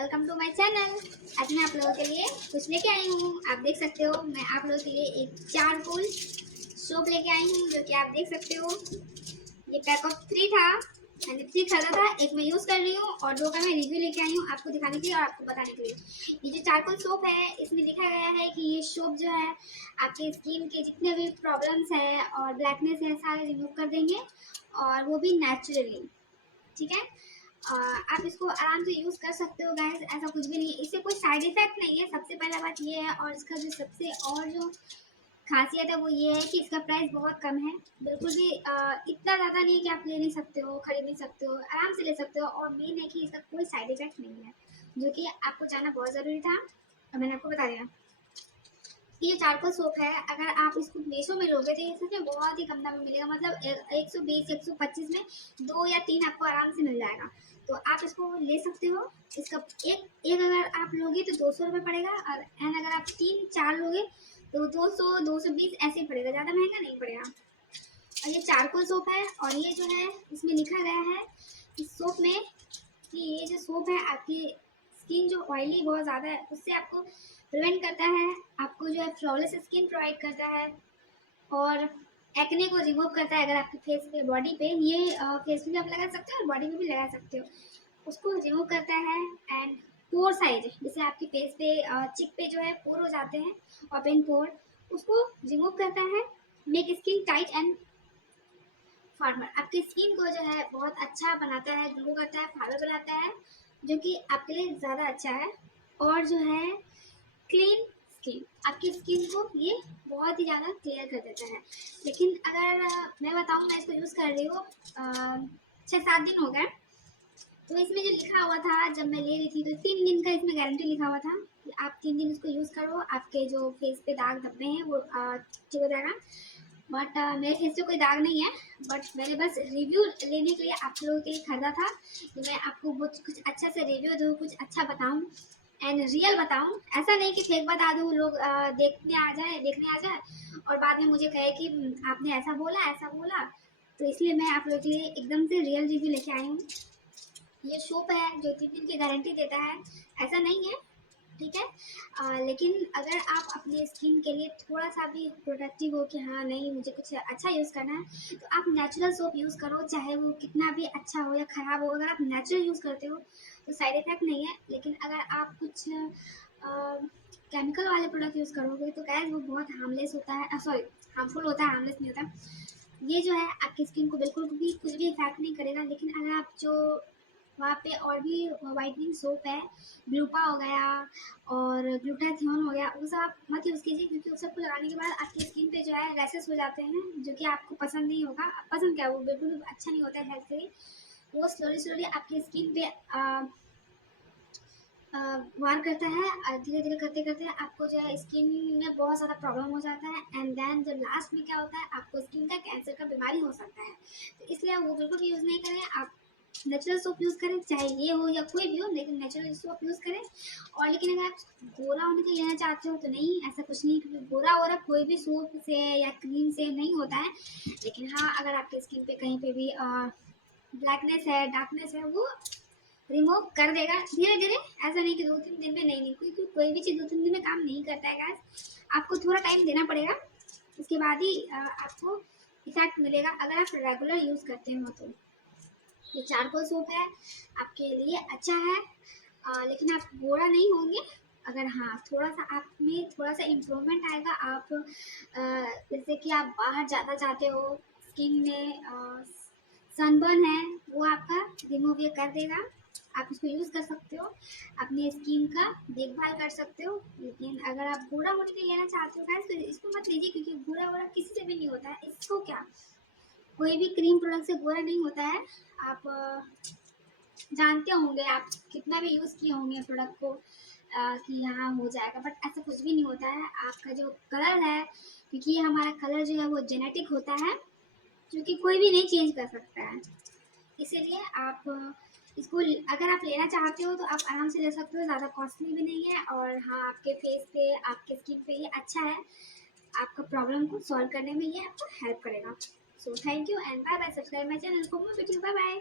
Welcome to my channel. आज मैं आप लोगों के लिए कुछ लेके आई हूँ। आप देख सकते हो मैं आप लोगों के लिए एक चारकोल सोप लेके आई हूँ, जो कि आप देख सकते हो ये पैक ऑफ 3 था। मैंने 3 खरीदा था, एक मैं यूज़ कर रही हूँ और 2 का मैं रिव्यू लेके आई हूँ आपको दिखाने के लिए और आपको बताने के लिए। ये जो चारकोल सोप है इसमें लिखा गया है कि ये सोप जो है आपके स्किन के जितने भी प्रॉब्लम्स है और ब्लैकनेस है सारे रिमूव कर देंगे, और वो भी नेचुरली। ठीक है, आप इसको आराम से यूज़ कर सकते हो गाइस, ऐसा कुछ भी नहीं है, इससे कोई साइड इफेक्ट नहीं है। सबसे पहला बात ये है, और इसका जो सबसे और जो खासियत है वो ये है कि इसका प्राइस बहुत कम है। बिल्कुल भी इतना ज़्यादा नहीं है कि आप ले नहीं सकते हो, खरीद नहीं सकते हो, आराम से ले सकते हो। और मेन है कि इसका कोई साइड इफेक्ट नहीं है, जो कि आपको जानना बहुत ज़रूरी था और मैंने आपको बता दिया। ये चारकोल सोप है, अगर आप इसको मीशो में लोगे तो ये सच में बहुत ही कम दाम में मिलेगा। मतलब 120-125 में 2 या 3 आपको आराम से मिल जाएगा, तो आप इसको ले सकते हो। इसका एक अगर आप लोगे तो 200 रुपये पड़ेगा, और एंड अगर आप 3-4 लोगे तो 200-220 ऐसे पड़ेगा, ज़्यादा महंगा नहीं पड़ेगा। और ये चारकोल सोप है, और ये जो है इसमें लिखा गया है इस सोप में कि ये जो सोप है आपकी स्किन जो ऑयली बहुत ज़्यादा है उससे आपको प्रिवेंट करता है, आपको जो है फ्लॉलेस स्किन प्रोवाइड करता है, और एक्ने को रिमूव करता है। अगर आपके फेस पे बॉडी पे ये फेस पे भी आप लगा सकते हो और बॉडी में भी लगा सकते हो, उसको रिमूव करता है। एंड पोर साइज, जैसे आपके फेस पे चिक पे जो है पोर हो जाते हैं ओपन पोर, उसको रिमूव करता है। Make skin tight and farmer, आपकी स्किन को जो है बहुत अच्छा बनाता है, ग्लो करता है, फाइबर बनाता है, जो कि आपके लिए ज़्यादा अच्छा है। और जो है क्लीन स्किन, आपकी स्किन को ये बहुत ही ज़्यादा क्लियर कर देता है। लेकिन अगर मैं बताऊँ, मैं इसको यूज़ कर रही हूँ 6-7 दिन हो गए, तो इसमें जो लिखा हुआ था जब मैं ले रही थी तो 3 दिन का इसमें गारंटी लिखा हुआ था कि आप 3 दिन इसको यूज़ करो, आपके जो फेस पे दाग धब्बे हैं वो ठीक हो जाएगा। बट मेरे फेस पे कोई दाग नहीं है, बट मैंने बस रिव्यू लेने के लिए आप लोगों के लिए खरीदा था कि मैं आपको कुछ अच्छा से रिव्यू दूँ, कुछ अच्छा बताऊँ एंड रियल बताऊँ। ऐसा नहीं कि फेक बता दूँ, लोग देखने आ जाए और बाद में मुझे कहे कि आपने ऐसा बोला। तो इसलिए मैं आप लोगों के लिए एकदम से रियल रिव्यू लेके आई हूँ। ये सोप है जो 3 दिन की गारंटी देता है, ऐसा नहीं है, ठीक है। लेकिन अगर आप अपने स्किन के लिए थोड़ा सा भी प्रोडक्टिव हो कि हाँ नहीं मुझे कुछ अच्छा यूज़ करना है, तो आप नेचुरल सोप यूज़ करो, चाहे वो कितना भी अच्छा हो या ख़राब हो। अगर आप नेचुरल यूज़ करते हो तो साइड इफ़ेक्ट नहीं है, लेकिन अगर आप कुछ केमिकल वाले प्रोडक्ट यूज़ करोगे तो गैस वो बहुत हार्मलेस होता है, सॉरी हार्मफुल होता है, हार्मलेस नहीं होता। ये जो है आपकी स्किन को बिल्कुल भी कुछ भी इफेक्ट नहीं करेगा। लेकिन अगर आप जो वहाँ पे और भी वाइटनिंग सोप है, ग्लूपा हो गया और ग्लूटाथियोन हो गया, वो सब आप मत यूज़ कीजिए, क्योंकि उस सबको लगाने के बाद आपकी स्किन पे जो है रैसेस हो जाते हैं, जो कि आपको पसंद नहीं होगा। पसंद क्या, वो बिल्कुल भी अच्छा नहीं होता है हेल्थ के लिए। वो स्लोली स्लोली आपकी स्किन पे वार करता है, धीरे धीरे करते करते आपको जो है स्किन में बहुत ज़्यादा प्रॉब्लम हो जाता है, एंड देन जब लास्ट में क्या होता है आपको स्किन का कैंसर का बीमारी हो सकता है। तो इसलिए वो बिल्कुल भी यूज़ नहीं करें। आप नेचुरल सोप यूज़ करें, चाहे ये हो या कोई भी हो, लेकिन नेचुरल सोप यूज़ करें। और लेकिन अगर आप गोरा होने के लिए लेना चाहते हो तो नहीं, ऐसा कुछ नहीं, क्योंकि गोरा हो रहा कोई भी सोप से या क्रीम से नहीं होता है। लेकिन हाँ, अगर आपकी स्किन पे कहीं पे भी ब्लैकनेस है, डार्कनेस है, वो रिमूव कर देगा धीरे धीरे। ऐसा नहीं कि 2-3 दिन में, नहीं, क्योंकि कोई भी चीज़ 2-3 दिन में काम नहीं करता है गाइस, आपको थोड़ा टाइम देना पड़ेगा, उसके बाद ही आपको इफेक्ट मिलेगा अगर आप रेगुलर यूज़ करते हो तो। ये चारकोल सोप है, आपके लिए अच्छा है, लेकिन आप गोरा नहीं होंगे। अगर हाँ थोड़ा सा आप में थोड़ा सा इम्प्रूवमेंट आएगा, आप जैसे कि आप बाहर ज़्यादा जाते हो, स्किन में सनबर्न है वो आपका रिमूव ये कर देगा। आप इसको यूज़ कर सकते हो, अपनी स्किन का देखभाल कर सकते हो। लेकिन अगर आप गोरा होने के लिए लेना चाहते हो गाइस तो इसको मत लीजिए, क्योंकि गोरा वोरा किसी से भी नहीं होता है। इसको क्या, कोई भी क्रीम प्रोडक्ट से गोरा नहीं होता है। आप जानते होंगे, आप कितना भी यूज़ किए होंगे प्रोडक्ट को कि हाँ हो जाएगा, बट ऐसा कुछ भी नहीं होता है। आपका जो कलर है, क्योंकि ये हमारा कलर जो है वो जेनेटिक होता है, जो कि कोई भी नहीं चेंज कर सकता है। इसीलिए आप इसको अगर आप लेना चाहते हो तो आप आराम से ले सकते हो, ज़्यादा कॉस्टली भी नहीं है। और हाँ, आपके फेस पे, आपके स्किन पे ये अच्छा है, आपका प्रॉब्लम को सॉल्व करने में ये आपको हेल्प करेगा। So thank you and bye bye. Subscribe my channel को, बाय बाय।